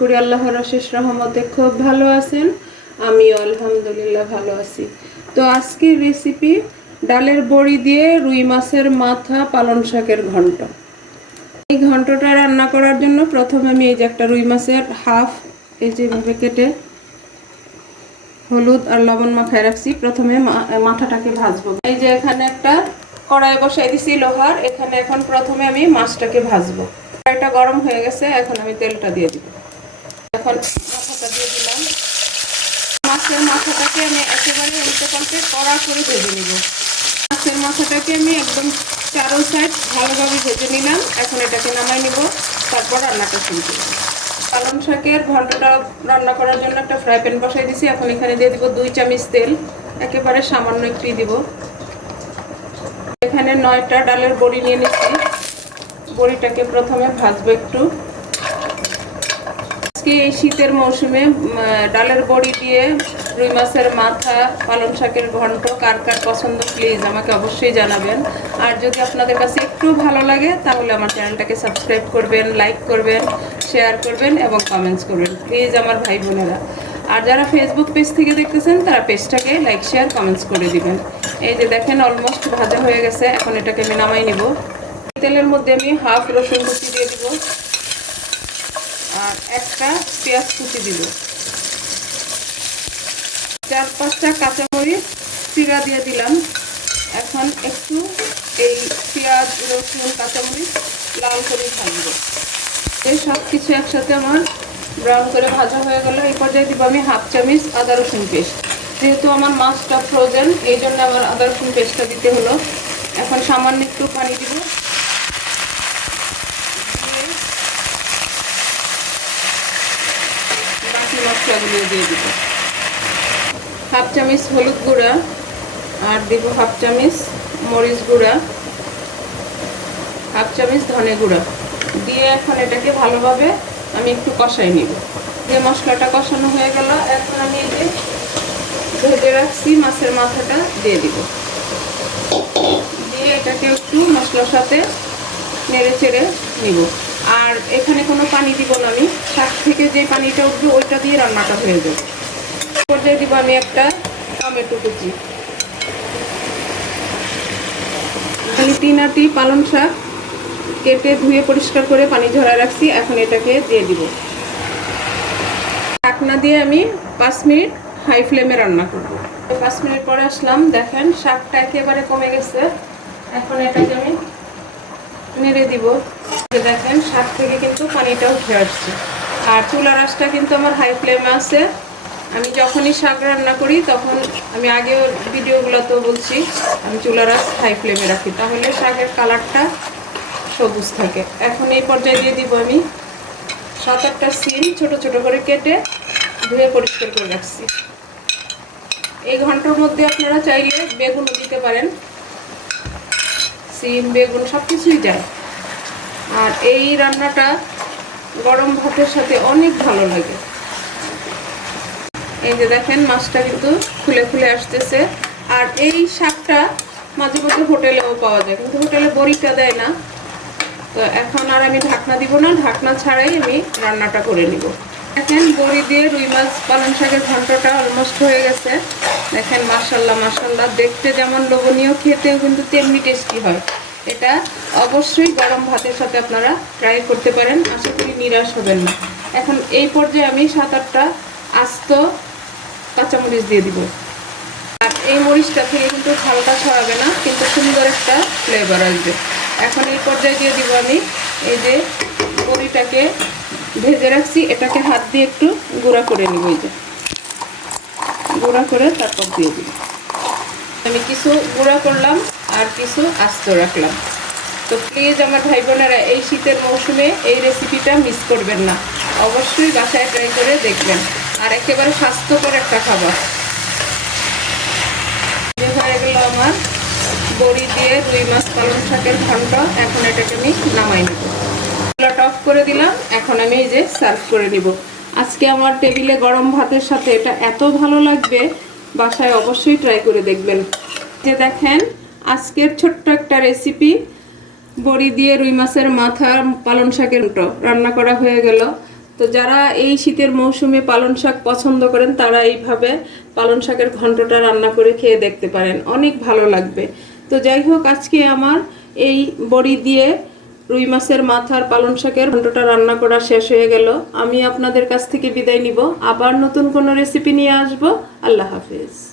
করি আল্লাহর অশেষ রহমতে খুব ভালো আছেন। আমিও আলহামদুলিল্লাহ ভালো আছি। তো আজকের রেসিপি ডালের বড়ি দিয়ে রুই মাছের মাথা পালং শাকের ঘন্ট। এই ঘন্টটা রান্না করার জন্য প্রথমে আমি এই যে একটা রুই মাছের হাফ, এই যেভাবে কেটে হলুদ আর লবণ মাখায় রাখছি। প্রথমে মাথাটাকে ভাজবো। এই যে এখানে একটা কড়াই বসাই দিছি লোহার। এখানে এখন প্রথমে আমি মাছটাকে ভাজবো। কড়াইটা গরম হয়ে গেছে, এখন আমি তেলটা দিয়ে দিব। এখন মাথাটা দিয়ে দিলাম। মাছের মাথাটাকে আমি একেবারে উল্টে পাল্টে কড়া করে ভেজে নিব। মাছের মাথাটাকে আমি একদম চারো সাইড ভালোভাবে ভেজে নিলাম। এখন এটাকে নামাই নিব। তারপর রান্নাটা শুরু করব। পালং শাকের ঘন্টটা রান্না করার জন্য একটা ফ্রাই প্যান বসাই দিছি। এখন এখানে দিয়ে দিব দুই চামচ তেল। একেবারে সামান্য একটুই দিব। এখানে নয়টা ডালের বড়ি নিয়ে নিচ্ছি বড়িটাকে প্রথমে ভাজবো একটু। আজকে এই শীতের মৌসুমে ডালের বড়ি দিয়ে রুই মাছের মাথা, পালং শাকের ঘন্ট, কার কার পছন্দ প্লিজ আমাকে অবশ্যই জানাবেন। আর যদি আপনাদের কাছে একটু ভালো লাগে, তাহলে আমার চ্যানেলটাকে সাবস্ক্রাইব করবেন, লাইক করবেন, শেয়ার করবেন এবং কমেন্টস করবেন, প্লিজ আমার ভাই বোনেরা। আর যারা ফেসবুক পেজ থেকে দেখতেছেন, তারা পেজটাকে লাইক শেয়ার কমেন্টস করে দিবেন। এই যে দেখেন অলমোস্ট ভাজা হয়ে গেছে, এখন এটাকে আমি নামাই নিব। তেলের মধ্যে আমি হাফ রসুন কুচি দিয়ে দিব। আর একটা পেঁয়াজ কুচি দিব। চার পাঁচটা কাঁচামরিচ চিরা দিয়ে দিলাম। এখন একটু এই পেঁয়াজ, রসুন, কাঁচামরিচ লাল করে ভাজবো। এই সব কিছু একসাথে আমার ব্রাউন করে ভাজা হয়ে গেল। এই পর্যায়ে দিব আমি হাফ চামচ আদা রসুন পেস্ট। যেহেতু আমার মাছটা ফ্রোজেন এই জন্য আমার আদা রসুন পেস্টটা দিতে হলো। এখন সামান্য একটু পানি দিব দিয়ে বাকি মশলাগুলো দিয়ে দিব। হাফ চামচ হলুদ গুঁড়া আর দিব হাফ চামচ মরিচ গুঁড়া, হাফ চামচ ধনে গুঁড়া। দিয়ে এখন এটাকে ভালোভাবে আমি একটু কষাই নিব। যে মশলাটা কষানো হয়ে গেল, এখন আমি এই যে ভেজে রাখছি, মাছের মাথাটা দিয়ে দিব। দিয়ে এটাকে একটু মশলার সাথে নেড়ে চেড়ে নিব। আর এখানে কোনো পানি দিব না আমি। শাক থেকে যে পানিটা উঠবে, ওইটা দিয়ে রান্নাটা হয়ে যাবে। পর্যায়ে দিব আমি একটা টমেটো কুচি। আমি তিন আটি পালং শাক কেটে ধুয়ে পরিষ্কার করে পানি ঝরা রাখছি, এখন এটাকে দিয়ে দিব। ঢাকনা দিয়ে আমি পাঁচ মিনিট হাই ফ্লেমে রান্না করব। পাঁচ মিনিট পরে আসলাম, দেখেন শাকটা একেবারে কমে গেছে। এখন এটাকে আমি নেড়ে দিব। দেখেন শাক থেকে কিন্তু পানিটা উঠে আসছে। আর চুলা আঁচটা কিন্তু আমার হাই ফ্লেমে আছে। আমি যখনই শাক রান্না করি, তখন আমি আগেও ভিডিওগুলোতেও বলছি, আমি চুলা আঁচ হাই ফ্লেমে রাখি। তাহলে শাকের কালারটা সবুজ থাকে। এখন এই পর্যায়ে দিয়ে দিব আমি সাত আটটা সিম ছোট ছোট করে কেটে ধুয়ে পরিষ্কার করে রাখছি। এই ঘণ্টার মধ্যে আপনারা চাইলে বেগুনও দিতে পারেন। সিম, বেগুন সব কিছুই যায়। আর এই রান্নাটা গরম ভাতের সাথে অনেক ভালো লাগে। এই যে দেখেন, মাছটা কিন্তু খুলে খুলে আসতেছে। আর এই শাকটা মাঝে মধ্যে হোটেলেও পাওয়া যায়, কিন্তু হোটেলে বড়িটা দেয় না। তো এখন আর আমি ঢাকনা দিব না, ঢাকনা ছাড়াই আমি রান্নাটা করে নিব। দেখেন, বড়ি দিয়ে রুই মাছ, পালং শাকের ঘন্টটা অলমোস্ট হয়ে গেছে। দেখেন মাসাল্লাহ মাসাল্লাহ দেখতে যেমন লোভনীয়, খেতেও কিন্তু তেমনি টেস্টি হয়। এটা অবশ্যই গরম ভাতের সাথে আপনারা ট্রাই করতে পারেন। আশা করি নিরাশ হবেন না। এখন এই পর্যায়ে আমি সাত আটটা আস্ত কাঁচামরিচ দিয়ে দিব। আর এই মরিচটা থেকে কিন্তু ঝালটা ছড়াবে না, কিন্তু সুন্দর একটা ফ্লেভার আসবে। এখন এই পর্যায়ে দিয়ে দিব আমি এই যে বড়িটাকে ভেজে রাখছি। এটাকে হাত দিয়ে একটু গুঁড়া করে নিব এই যে। গুঁড়া করে তারপর দিয়ে দিব। আমি কিছু গুঁড়া করলাম। আর কিছু আস্ত রাখলাম। তো প্লিজ আমার ভাই বোনেরা এই শীতের মৌসুমে এই রেসিপিটা মিস করবেন না। অবশ্যই বাসায় ট্রাই করে দেখবেন। আর একেবারে স্বাস্থ্যকর একটা খাবার। হয়ে আমার বড়ি দিয়ে দুই মাছ, পালং শাকের ঘন্ট এখন এটাকে আমি নামাই নেব। অফ করে দিলাম, এখন আমি এই যে সার্ভ করে নিব। আজকে আমার টেবিলে গরম ভাতের সাথে এটা এত ভালো লাগবে, বাসায় অবশ্যই ট্রাই করে দেখবেন। যে দেখেন আজকের ছোট্ট একটা রেসিপি বড়ি দিয়ে রুই মাছের মাথা পালং শাকের রান্না করা হয়ে গেল। তো যারা এই শীতের মৌসুমে পালন শাক পছন্দ করেন, তারা এইভাবে পালন শাকের ঘন্টটা রান্না করে খেয়ে দেখতে পারেন। অনেক ভালো লাগবে। তো যাই হোক, আজকে আমার এই বড়ি দিয়ে রুই মাছের মাথার পালন শাকের ঘন্টটা রান্না করা শেষ হয়ে গেল। আমি আপনাদের কাছ থেকে বিদায় নিব। আবার নতুন কোনো রেসিপি নিয়ে আসব। আল্লাহ হাফিজ।